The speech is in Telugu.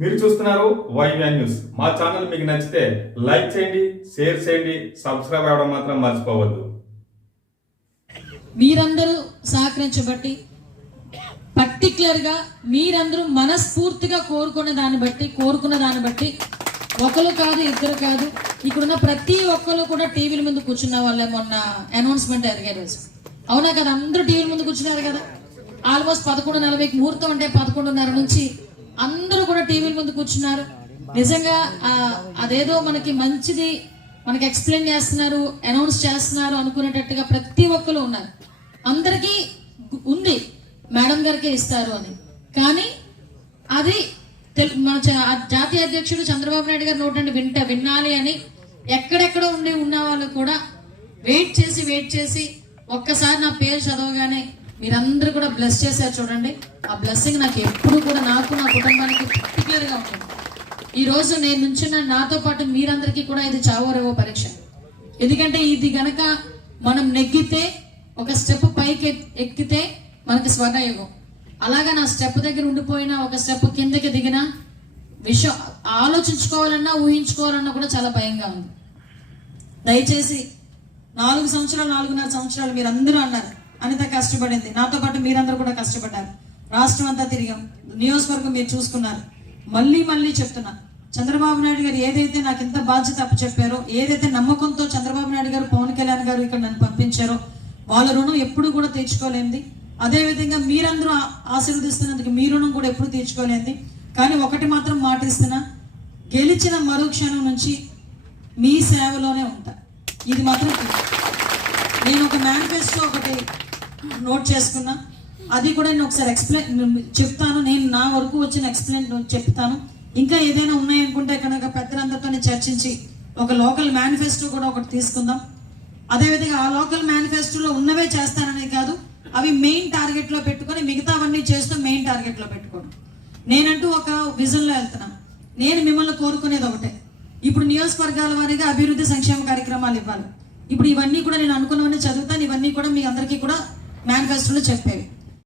మీరు చూస్తున్నారు వైవ్యాన్ న్యూస్. మా ఛానల్ మీకు నచ్చితే లైక్ చేయండి, షేర్ చేయండి, సబ్స్క్రైబ్ అవ్వడం మాత్రం మర్చిపోవద్దు. మీరందరూ సహకరించబట్టి పర్టికులర్గా మీరందరూ మనస్ఫూర్తిగా కోరుకున్న దాన్ని బట్టి ఒకరు కాదు ఇద్దరు కాదు, ఇక్కడున్న ప్రతి ఒక్కరు కూడా టీవీల ముందు కూర్చున్న వాళ్ళే. మొన్న అనౌన్స్మెంట్ జరిగే రోజు అవునా కదా, అందరూ టీవీల ముందు కూర్చున్నారు కదా. ఆల్మోస్ట్ 11:40కి ముహూర్తం అంటే 11:30 నుంచి అందరూ కూడా టీవీల ముందు కూర్చున్నారు. నిజంగా అదేదో మనకి మంచిది, మనకి ఎక్స్ప్లెయిన్ చేస్తున్నారు, అనౌన్స్ చేస్తున్నారు అనుకునేటట్టుగా ప్రతి ఒక్కరు ఉన్నారు. అందరికీ ఉంది మేడం గారికే ఇస్తారు అని, కానీ అది మన జాతీయ అధ్యక్షుడు చంద్రబాబు నాయుడు గారు నోటండి వినాలి అని ఎక్కడెక్కడ ఉన్న వాళ్ళు కూడా వెయిట్ చేసి ఒక్కసారి నా పేరు చదవగానే మీరందరూ కూడా బ్లెస్ చేశారు. చూడండి, ఆ బ్లెస్సింగ్ నాకు ఎప్పుడు కూడా నాకు నా కుటుంబానికి పర్టికులర్గా ఉంటుంది. ఈ రోజు నేను నుంచున్న నాతో పాటు మీరందరికీ కూడా ఇది చావోరేవో పరీక్ష. ఎందుకంటే ఇది గనక మనం నెగ్గితే, ఒక స్టెప్ పైకి ఎక్కితే మనకి స్వర్ణయుగం. అలాగా నా స్టెప్ దగ్గర ఉండిపోయినా, ఒక స్టెప్ కిందకి దిగినా విషయం ఆలోచించుకోవాలన్నా ఊహించుకోవాలన్నా కూడా చాలా భయంగా ఉంది. దయచేసి 4 సంవత్సరాలు 4.5 సంవత్సరాలు మీరందరూ అన్నారు అనిత కష్టపడింది, నాతో పాటు మీరందరూ కూడా కష్టపడ్డారు. రాష్ట్రం అంతా తిరిగాం, నియోజకవర్గం మీరు చూసుకున్నారు. మళ్ళీ చెప్తున్నా, చంద్రబాబు నాయుడు గారు ఏదైతే నాకు ఇంత బాధ్యత అప్పచెప్పారో, ఏదైతే నమ్మకంతో చంద్రబాబు నాయుడు గారు పవన్ కళ్యాణ్ గారు ఇక్కడ నన్ను పంపించారో, వాళ్ళ రుణం ఎప్పుడు కూడా తీర్చుకోలేంది. అదేవిధంగా మీరందరూ ఆశీర్వదిస్తున్నందుకు మీ రుణం కూడా ఎప్పుడు తీర్చుకోలేంది. కానీ ఒకటి మాత్రం మాటిస్తున్నా, గెలిచిన మరుక్షణం నుంచి మీ సేవలోనే ఉంటా. ఇది మాత్రం నేను ఒక మేనిఫెస్టో ఒకటి నోట్ చేసుకున్నా, అది కూడా నేను ఒకసారి ఎక్స్ప్లెయిన్ చెప్తాను. నేను నా వరకు వచ్చిన ఎక్స్ప్లెయిన్ చెప్తాను. ఇంకా ఏదైనా ఉన్నాయనుకుంటే కనుక పెద్దలందరితో చర్చించి ఒక లోకల్ మేనిఫెస్టో కూడా ఒకటి తీసుకుందాం. అదేవిధంగా ఆ లోకల్ మేనిఫెస్టోలో ఉన్నవే చేస్తానని కాదు, అవి మెయిన్ టార్గెట్లో పెట్టుకొని మిగతావన్నీ చేస్తూ మెయిన్ టార్గెట్లో పెట్టుకోవడం. నేనంటూ ఒక విజన్లో వెళ్తున్నాను. నేను మిమ్మల్ని కోరుకునేది ఒకటే, ఇప్పుడు నియోజకవర్గాల వారీగా అభివృద్ధి సంక్షేమ కార్యక్రమాలు ఇవ్వాలి. ఇప్పుడు ఇవన్నీ కూడా నేను అనుకున్నవన్నీ చదువుతాను, ఇవన్నీ కూడా మీ అందరికీ కూడా మేనిఫెస్టోలో చెప్పేవి.